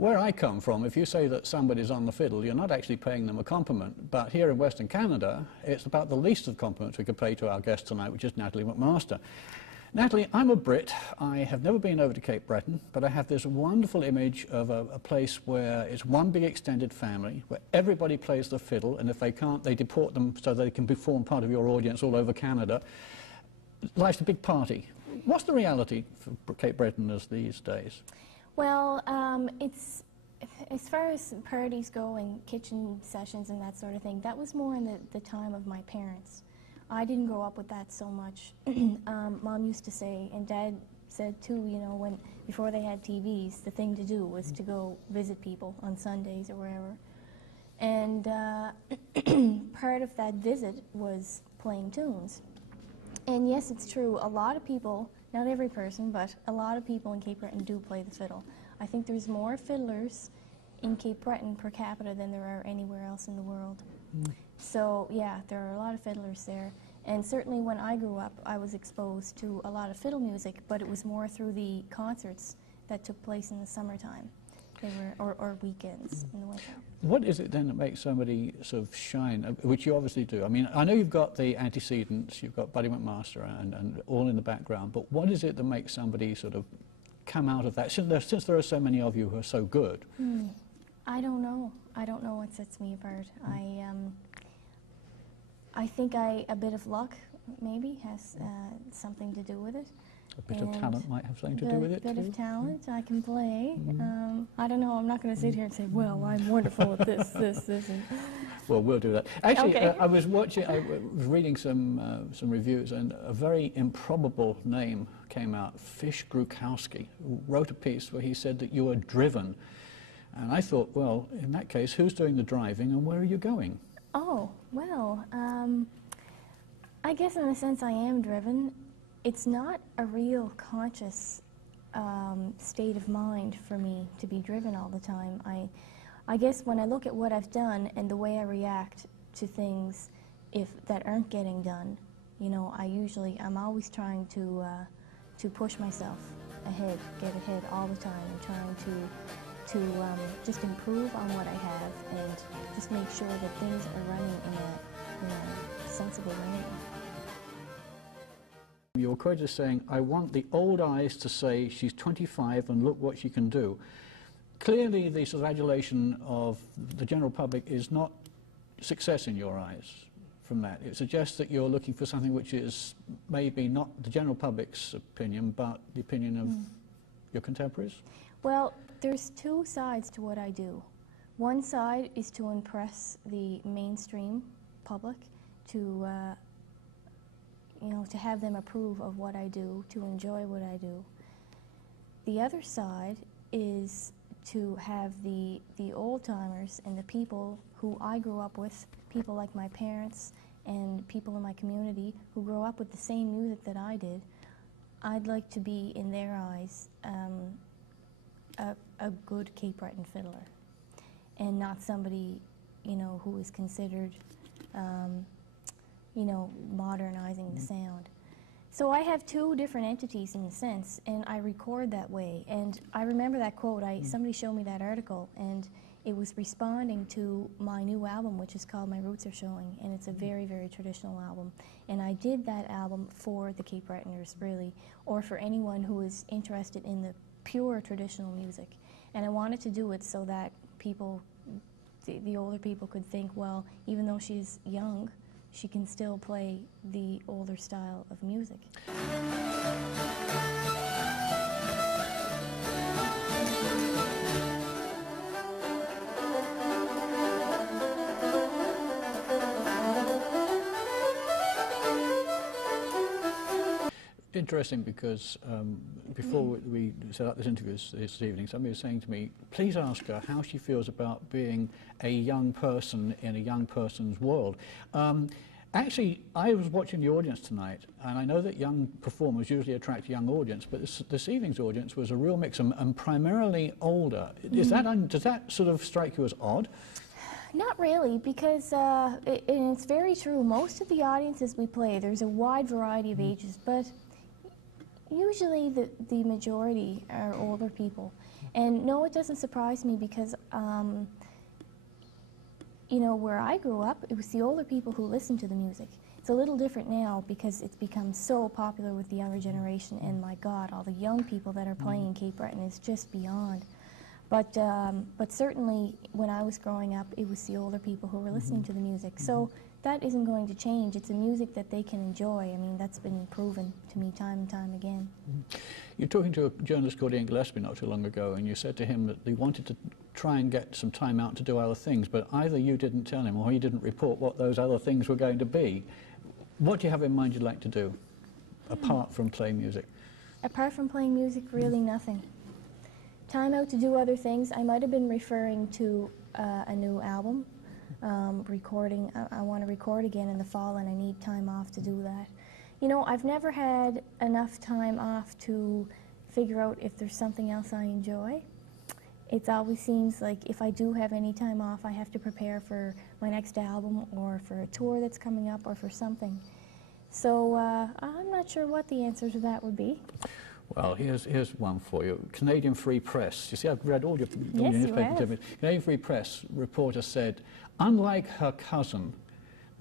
Where I come from, if you say that somebody's on the fiddle, you're not actually paying them a compliment. But here in Western Canada, it's about the least of compliments we could pay to our guest tonight, which is Natalie Macmaster. Natalie, I'm a Brit. I have never been over to Cape Breton, but I have this wonderful image of a place where it's one big extended family, where everybody plays the fiddle, and if they can't, they deport them so they can form part of your audience all over Canada. Life's a big party. What's the reality for Cape Bretoners these days? Well, it's, as far as parties go and kitchen sessions and that sort of thing, that was more in the time of my parents. I didn't grow up with that so much. Mom used to say, and Dad said too, you know, before they had TVs, the thing to do was to go visit people on Sundays or wherever. And part of that visit was playing tunes. And yes, it's true, a lot of people, not every person, but a lot of people in Cape Breton do play the fiddle. I think there's more fiddlers in Cape Breton per capita than there are anywhere else in the world. So yeah, there are a lot of fiddlers there. And certainly when I grew up, I was exposed to a lot of fiddle music, but it was more through the concerts that took place in the summertime. They were, or weekends in the winter. What is it then that makes somebody sort of shine, which you obviously do? I mean, I know you've got the antecedents, you've got Buddy Macmaster and all in the background, but what is it that makes somebody sort of come out of that, since there are so many of you who are so good? I don't know. I don't know what sets me apart. I think a bit of luck maybe has something to do with it. A bit of talent might have something to do with it. A bit of talent, I can play. I don't know, I'm not going to sit here and say, well, I'm wonderful at this. And well, we'll do that. Actually, okay. I was reading some reviews, and a very improbable name came out, Fish Grukowski, who wrote a piece where he said that you were driven. And I thought, well, in that case, who's doing the driving and where are you going? Oh, well, I guess in a sense I am driven. It's not a real conscious state of mind for me to be driven all the time. I guess when I look at what I've done and the way I react to things that aren't getting done, you know, I'm always trying to push myself ahead, get ahead all the time, and trying to just improve on what I have and just make sure that things are running in a sensible manner. You're quoted as saying, I want the old eyes to say she's 25 and look what she can do. Clearly the sort of adulation of the general public is not success in your eyes from that. It suggests that you're looking for something which is maybe not the general public's opinion, but the opinion of your contemporaries? Well, there's two sides to what I do. One side is to impress the mainstream public, to to have them approve of what I do, to enjoy what I do. The other side is to have the old-timers and the people who I grew up with, people like my parents and people in my community who grew up with the same music that I did. I'd like to be, in their eyes, a good Cape Breton fiddler, and not somebody, who is considered, modernizing the sound. So I have two different entities in a sense, and I record that way. And I remember that quote. Somebody showed me that article, and it was responding to my new album, which is called My Roots Are Showing, and it's a very, very traditional album. And I did that album for the Cape Bretoners, really, or for anyone who is interested in the pure traditional music. And I wanted to do it so that people, the older people, could think, well, even though she's young, she can still play the older style of music. Interesting, because before we set up this interview this evening, somebody was saying to me, please ask her how she feels about being a young person in a young person's world. Actually, I was watching the audience tonight, and I know that young performers usually attract a young audience, but this evening's audience was a real mix, and primarily older. Does that sort of strike you as odd? Not really, because and it's very true. Most of the audiences we play, there's a wide variety of ages, but usually the majority are older people. And no, it doesn't surprise me because, you know, where I grew up, it was the older people who listened to the music. It's a little different now because it's become so popular with the younger generation, and my God, all the young people that are playing Cape Breton is just beyond. But certainly when I was growing up, it was the older people who were listening to the music. So that isn't going to change. It's a music that they can enjoy. I mean, that's been proven to me time and time again. You're talking to a journalist called Ian Gillespie not too long ago, and you said to him that he wanted to try and get some time out to do other things, but either you didn't tell him or he didn't report what those other things were going to be. What do you have in mind you'd like to do, apart from play music? Apart from playing music, really nothing. Time out to do other things. I might have been referring to a new album, recording. I want to record again in the fall, and I need time off to do that. You know, I've never had enough time off to figure out if there's something else I enjoy. It always seems like if I do have any time off, I have to prepare for my next album or for a tour that's coming up or for something. So I'm not sure what the answer to that would be. Well, here's one for you. Canadian Free Press. You see, I've read all your Yes, newspaper. Canadian Free Press reporter said, unlike her cousin,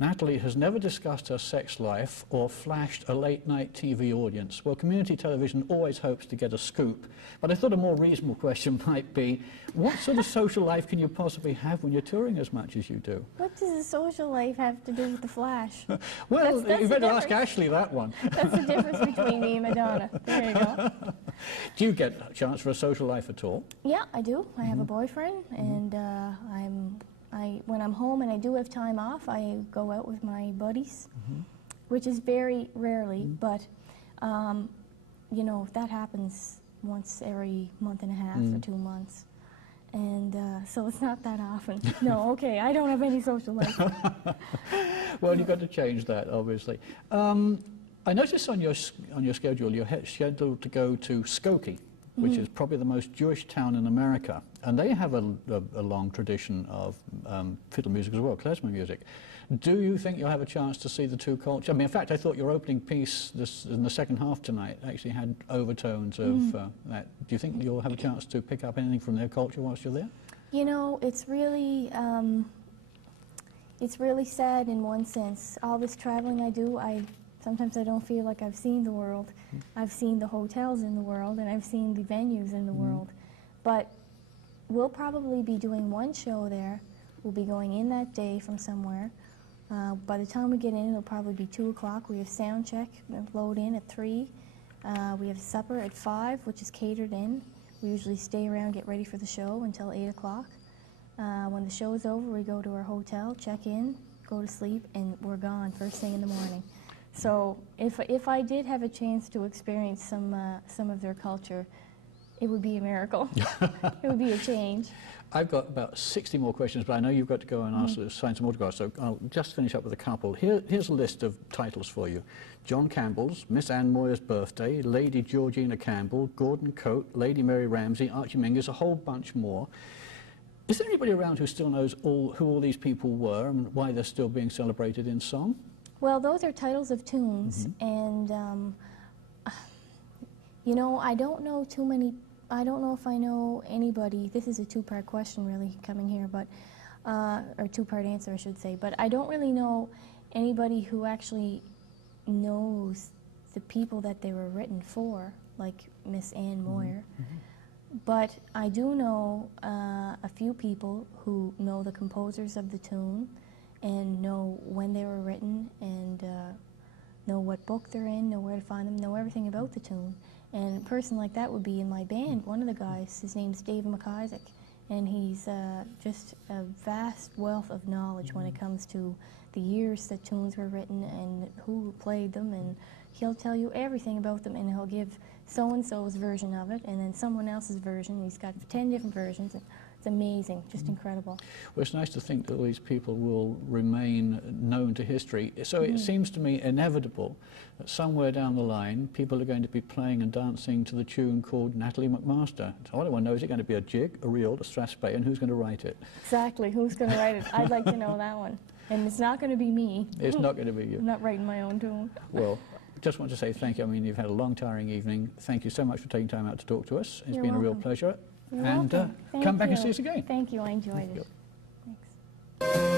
Natalie has never discussed her sex life or flashed a late-night TV audience. Well, community television always hopes to get a scoop, but I thought a more reasonable question might be, what sort of social life can you possibly have when you're touring as much as you do? What does the social life have to do with the flash? Well, that's you better the ask Ashley that one. That's the difference between me and Madonna. There you go. Do you get a chance for a social life at all? Yeah, I do. I have a boyfriend, and when I'm home and I do have time off, I go out with my buddies, which is very rarely, but you know, that happens once every month and a half or 2 months. And so it's not that often. No, okay, I don't have any social life. Well, you've got to change that, obviously. I noticed on your schedule, you're scheduled to go to Skokie, which is probably the most Jewish town in America. And they have a long tradition of fiddle music as well, klezmer music. Do you think you'll have a chance to see the two cultures? I mean, in fact, I thought your opening piece in the second half tonight actually had overtones of that. Do you think you'll have a chance to pick up anything from their culture whilst you're there? You know, it's really sad in one sense. All this traveling I do, sometimes I don't feel like I've seen the world. I've seen the hotels in the world, and I've seen the venues in the world. But we'll probably be doing one show there. We'll be going in that day from somewhere. By the time we get in, it'll probably be 2 o'clock. We have sound check, load in at 3. We have supper at 5, which is catered in. We usually stay around, get ready for the show until 8 o'clock. When the show is over, we go to our hotel, check in, go to sleep, and we're gone first thing in the morning. So if I did have a chance to experience some of their culture, it would be a miracle. It would be a change. I've got about 60 more questions, but I know you've got to go and sign some autographs, so I'll just finish up with a couple. Here's a list of titles for you. John Campbell's, Miss Anne Moyer's birthday, Lady Georgina Campbell, Gordon Coate, Lady Mary Ramsay, Archie Mingus, a whole bunch more. Is there anybody around who still knows who all these people were and why they're still being celebrated in song? Well, those are titles of tunes, and you know, I don't know too many. I don't know if I know anybody. This is a two-part question, really, coming here, but or two-part answer, I should say. But I don't really know anybody who actually knows the people that they were written for, like Miss Anne Moyer. But I do know a few people who know the composers of the tune and know when they were written and know what book they're in, know where to find them, know everything about the tune. And a person like that would be in my band. One of the guys, his name's Dave McIsaac, and he's just a vast wealth of knowledge when it comes to the years that tunes were written and who played them, and he'll tell you everything about them, and he'll give so-and-so's version of it, and then someone else's version. He's got 10 different versions. It's amazing, just incredible. Well, it's nice to think that all these people will remain known to history. So it seems to me inevitable that somewhere down the line, people are going to be playing and dancing to the tune called Natalie Macmaster. So all I want to know, is it going to be a jig, a reel, a strathspey, and who's going to write it? Exactly, who's going to write it? I'd like to know that one. And it's not going to be me. It's not going to be you. I'm not writing my own tune. Well, just want to say thank you. I mean, you've had a long, tiring evening. Thank you so much for taking time out to talk to us. It's been a real pleasure. You're and welcome. Thank come back and you. see us again. Thank you. I enjoyed Thank it. you. Thanks.